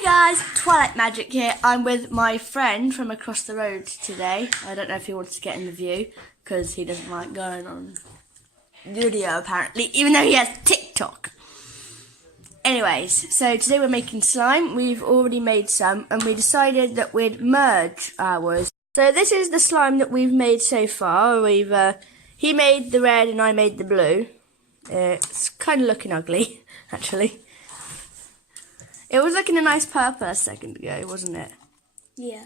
Hey guys, Twilight Magic here. I'm with my friend from across the road today. I don't know if he wants to get in the view because he doesn't like going on video apparently, even though he has TikTok. Anyways, so today we're making slime. We've already made some and we decided that we'd merge ours. So this is the slime that we've made so far. He made the red and I made the blue. It's kind of looking ugly, actually. It was looking a nice purple a second ago, wasn't it? Yeah.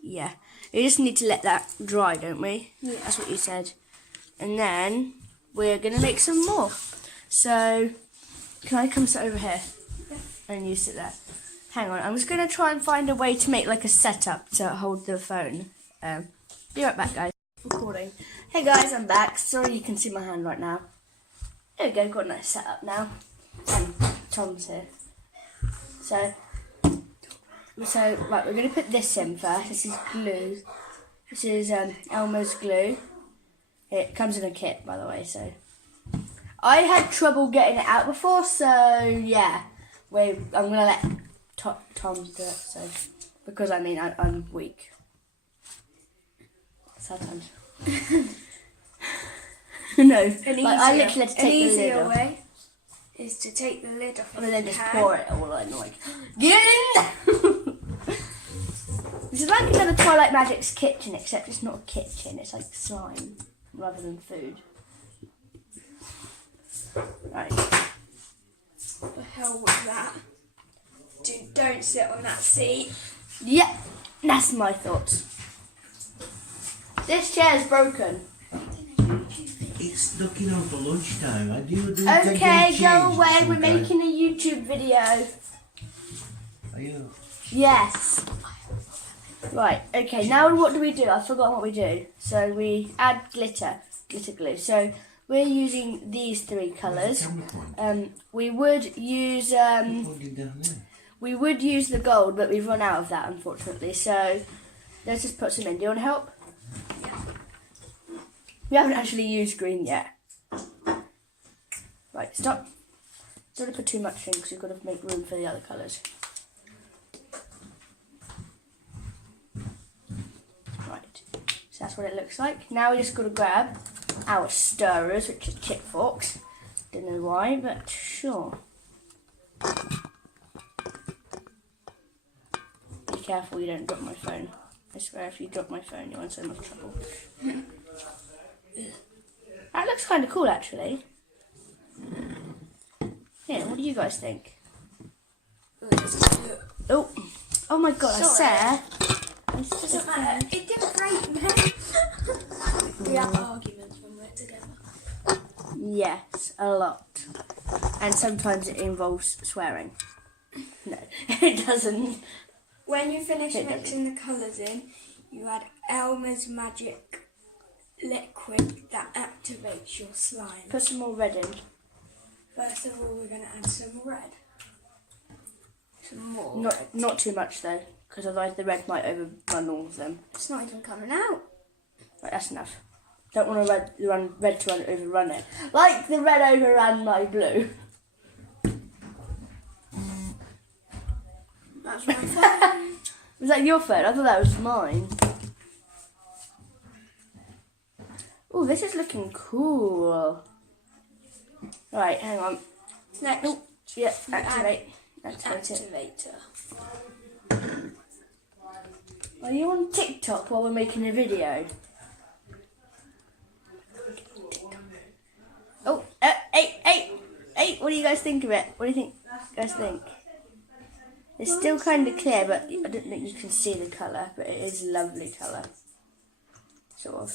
Yeah. We just need to let that dry, don't we? Yeah. That's what you said. And then we're going to make some more. So, can I come sit over here? Yeah. And you sit there. Hang on, I'm just going to try and find a way to make like a setup to hold the phone. Be right back, guys. Recording. Hey guys, I'm back. Sorry you can see my hand right now. There we go, got a nice setup now. And Tom's here. So right, we're going to put this in first. This is glue. This is Elmer's glue. It comes in a kit, by the way. So I had trouble getting it out before, so yeah, I'm going to let Tom do it. So because I'm weak. Sometimes. No, I literally had to take the lid off. Way is to take the lid off And then just pour it all in, like, get in! This is like another Twilight Magic's kitchen, except it's not a kitchen, it's like slime rather than food. Right. What the hell was that? Dude, don't sit on that seat. Yep, that's my thoughts. This chair's broken. It's looking on for lunchtime. I do Okay, go away. We're making a YouTube video. Are you? Yes. Right, okay, now what do we do? I've forgotten what we do. So we add glitter glue. So we're using these three colours. We would use the gold, but we've run out of that unfortunately. So let's just put some in. Do you want to help? We haven't actually used green yet. Right, stop. Don't put too much in because you've got to make room for the other colours. Right, so that's what it looks like. Now we just got to grab our stirrers, which is chip forks. Don't know why, but sure. Be careful you don't drop my phone. I swear if you drop my phone you're in so much trouble. That looks kind of cool, actually. Yeah, what do you guys think? Oh my God! Sorry. I said. Doesn't matter. It didn't break, man. We have arguments when we're together. Yes, a lot, and sometimes it involves swearing. No, it doesn't. When you finish mixing the colours in, you add Elmer's magic liquid that activates your slime. Put some more red in. First of all, we're going to add some red. Some more. Not too much though, because otherwise the red might overrun all of them. It's not even coming out. Right, that's enough. Don't want red to overrun it. Like the red overran my blue. That's my phone. Was that your phone? I thought that was mine. Oh, this is looking cool. Right, hang on. Next. Oh, yeah, activate. Activate Activator. Are you on TikTok while we're making a video? Oh, hey, what do you guys think of it? What do you guys think? It's still kind of clear, but I don't think you can see the colour, but it is a lovely colour. Sort of.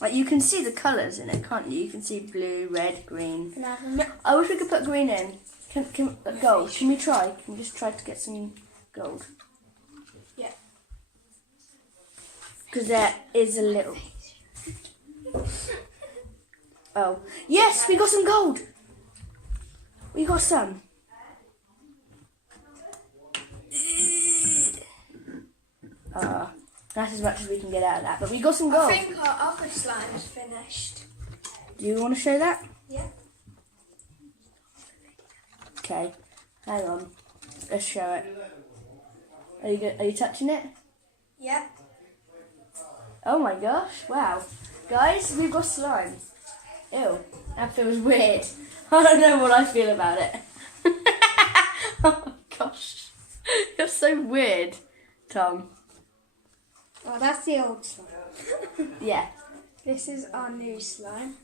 Like, you can see the colours in it, can't you? You can see blue, red, green. I wish we could put green in. Gold. Can we try? Can we just try to get some gold? Yeah. Because there is a little... Oh. Yes, we got some gold! We got some. That's as much as we can get out of that. But we got some gold. I think our other slime is finished. Do you want to show that? Yeah. Okay. Hang on. Let's show it. Are you touching it? Yeah. Oh my gosh, wow. Guys, we've got slime. Ew, that feels weird. I don't know what I feel about it. Oh my gosh. You're so weird, Tom. Well, that's the old slime. Yeah. This is our new slime.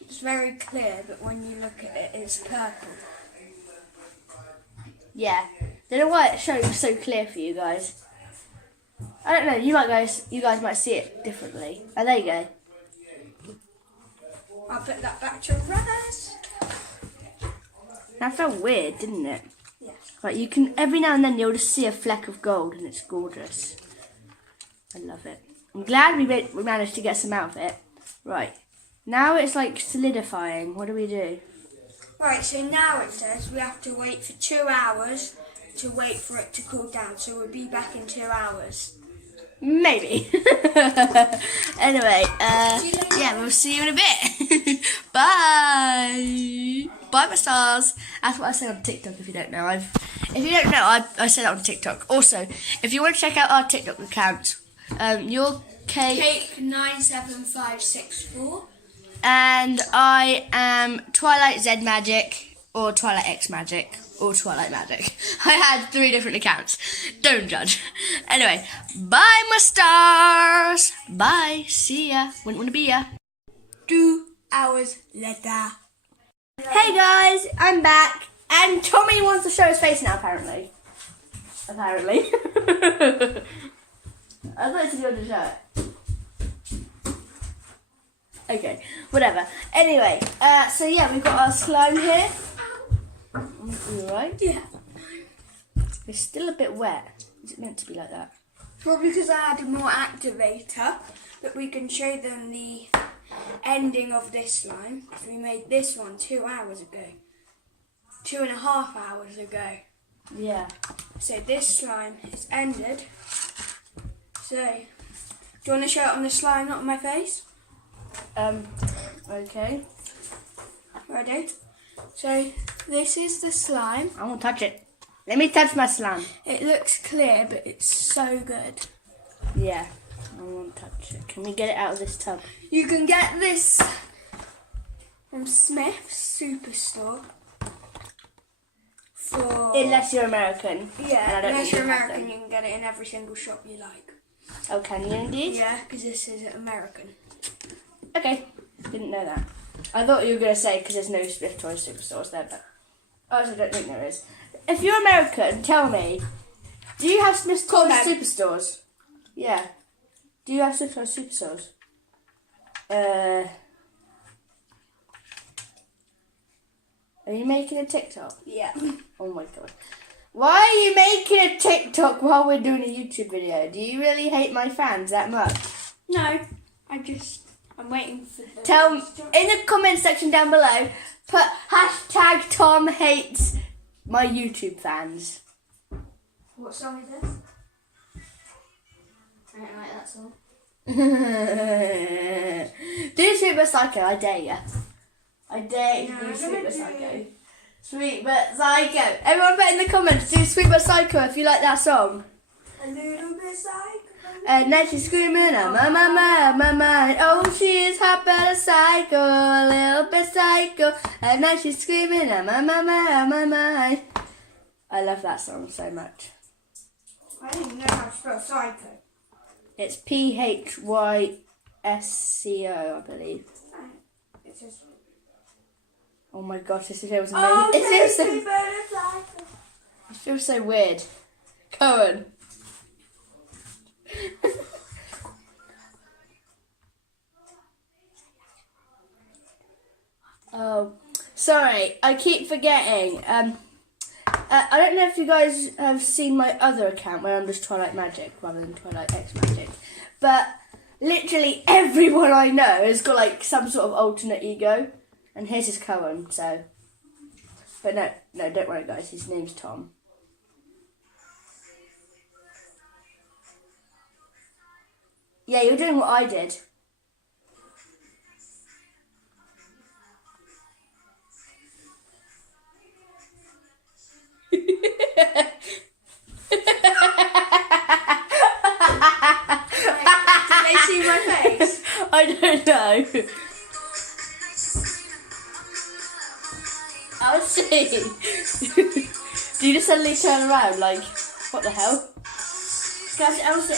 It's very clear, but when you look at it, it's purple. Yeah. Don't know why it's showing so clear for you guys. I don't know, you guys might see it differently. Oh, there you go. I'll put that back to rest. That felt weird, didn't it? Yes. Like you can, every now and then you'll just see a fleck of gold and it's gorgeous. I love it. I'm glad we managed to get some out of it. Right. Now it's like solidifying. What do we do? Right, so now it says we have to wait for 2 hours to wait for it to cool down. So we'll be back in 2 hours. Maybe. Anyway, yeah, we'll see you in a bit. Bye. Bye, my stars. That's what I say on TikTok. If you don't know, I say that on TikTok. Also, if you want to check out our TikTok account, your Cake 97564. and I am Twilight Z Magic or Twilight X Magic or Twilight Magic. I had 3 different accounts. Don't judge. Anyway, bye, my stars. Bye. See ya. Wouldn't want to be ya. 2 hours later. Hey guys, I'm back, and Tommy wants to show his face now. Apparently. I thought you wanted to show it. Okay, whatever. Anyway, so yeah, we've got our slime here. You alright? Yeah. It's still a bit wet. Is it meant to be like that? Probably because I added more activator, but we can show them the ending of this slime. We made this one 2 hours ago. 2.5 hours ago. Yeah. So this slime is ended. So, do you want to show it on the slime, not on my face? Okay. Ready? So, this is the slime. I won't touch it. Let me touch my slime. It looks clear, but it's so good. Yeah. I won't touch it. Can we get it out of this tub? You can get this from Smith's Superstore for... Unless you're American. Yeah, And I don't unless think you're you have American, them. you can get it in every single shop you like. Oh, can you indeed? Yeah, because this is American. Okay. Didn't know that. I thought you were going to say because there's no Smith Toy Superstores there, but I also don't think there is. If you're American, tell me, do you have Smith Toy Comment. Superstores? Yeah. Do you have Smith Toy Superstores? Are you making a TikTok? Yeah. Oh my god. Why are you making a TikTok while we're doing a YouTube video? Do you really hate my fans that much? No, I'm waiting for the... Tell in the comment section down below, put hashtag Tom hates my YouTube fans. What song is this? I don't like that song. Do Sweet But Psycho, I dare you. I dare you to No, do I'm Sweet gonna But do- Psycho. Sweet But Psycho. Everyone put in the comments, do Sweet But Psycho if you like that song. A little bit psycho. And now she's screaming, oh my mind. Oh, she's hot but a psycho, a little bit psycho. And now she's screaming, oh my mind. I love that song so much. I didn't even know how to spell psycho. It's Physco, I believe. It says... Oh my gosh, this feels amazing. psycho. It feels so weird. Cohen. Oh, sorry, I keep forgetting. I don't know if you guys have seen my other account where I'm just Twilight Magic rather than Twilight X Magic, but literally everyone I know has got like some sort of alternate ego, and his is Cohen. So, but no, don't worry, guys. His name's Tom. Yeah, you're doing what I did. I don't know. I'll see. Do you just suddenly turn around like, what the hell? Guys, I'll see.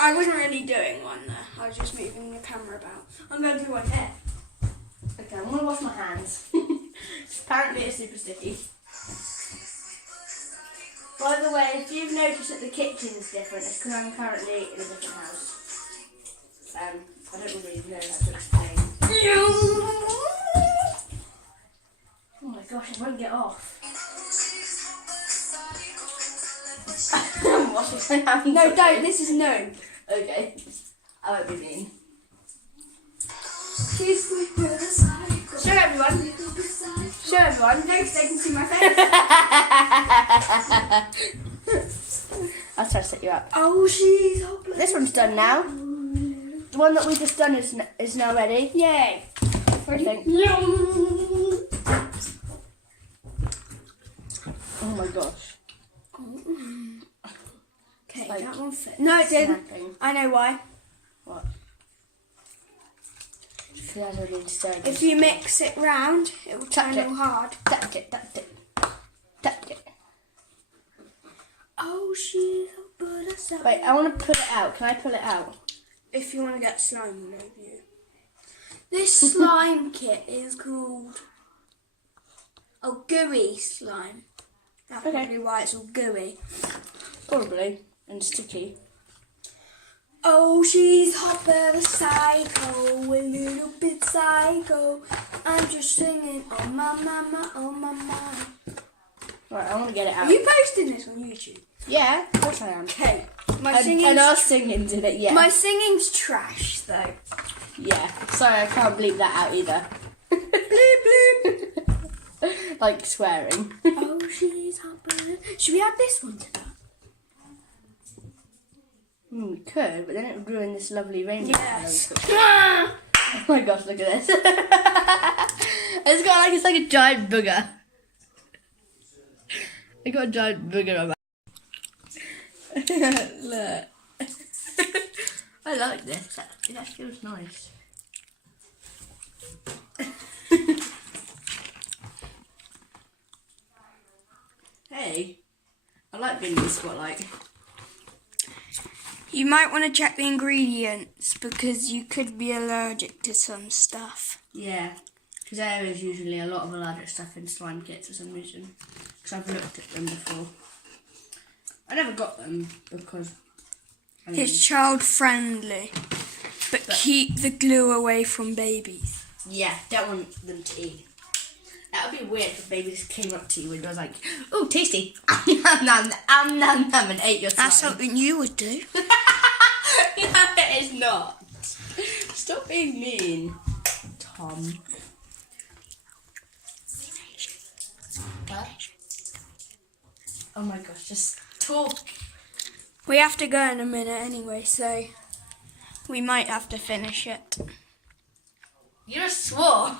I wasn't really doing one there. I was just moving the camera about. I'm going to do one here. Okay, I'm gonna wash my hands. Apparently it's super sticky. By the way, if you've noticed that the kitchen is different, it's because I'm currently in a different house. I don't really know how to explain. Oh my gosh, I won't get off. I'm washing my hands. No, don't. This is no. Okay, I won't be mean. Show everyone. Show everyone. No, 'cause they can see my face. I'll try to set you up. Oh, she's hopeless. This one's done now. The one that we just done is now ready. Yay. I think. Oh my gosh. Okay, Like that one fit. No, it didn't. Snapping. I know why. What? She has already stirred. If you mix it round, it will Touch turn it. all hard. Touch it, touch it. Touch it. Oh, she's hopeless. Wait, I want to pull it out. Can I pull it out? If you want to get slime all over you. This slime kit is called gooey slime. That's Okay. probably why it's all gooey. Probably. And sticky. Oh, she's hot but a psycho, a little bit psycho. I'm just singing, oh my mama, oh my mama. Right, I want to get it out. Are you posting this on YouTube? Yeah, of course I am. Okay. And our singing's in it, yeah. My singing's trash though. Yeah. Sorry, I can't bleep that out either. Bleep bleep. Like swearing. Oh, she's hot but should we add this one to that? We could, but then it would ruin this lovely rainbow. Yes. Oh my gosh, look at this. It's like a giant booger. I got a giant booger on my look. I like this. That feels nice. Hey, I like being in the spotlight. You might want to check the ingredients because you could be allergic to some stuff. Yeah, because there is usually a lot of allergic stuff in slime kits for some reason. Because I've looked at them before. I never got them because... It's child friendly, but keep the glue away from babies. Yeah, don't want them to eat. That would be weird if a baby just came up to you and was like, "Oh, tasty!" And ate your slime. That's something you would do. No, it is not. Stop being mean, Tom. What? Oh my gosh, just talk. We have to go in a minute anyway, so we might have to finish it. You just swore.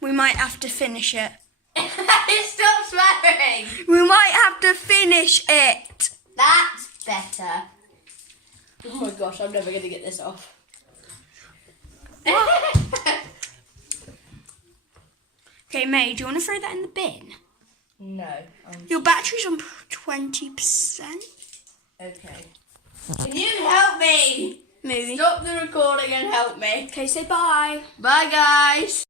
We might have to finish it. Stop swearing. We might have to finish it. That's better. Oh my gosh, I'm never going to get this off. Okay, May, do you want to throw that in the bin? No. Your battery's on 20%. Okay. Can you help me? Maybe. Stop the recording and help me. Okay, say bye. Bye, guys.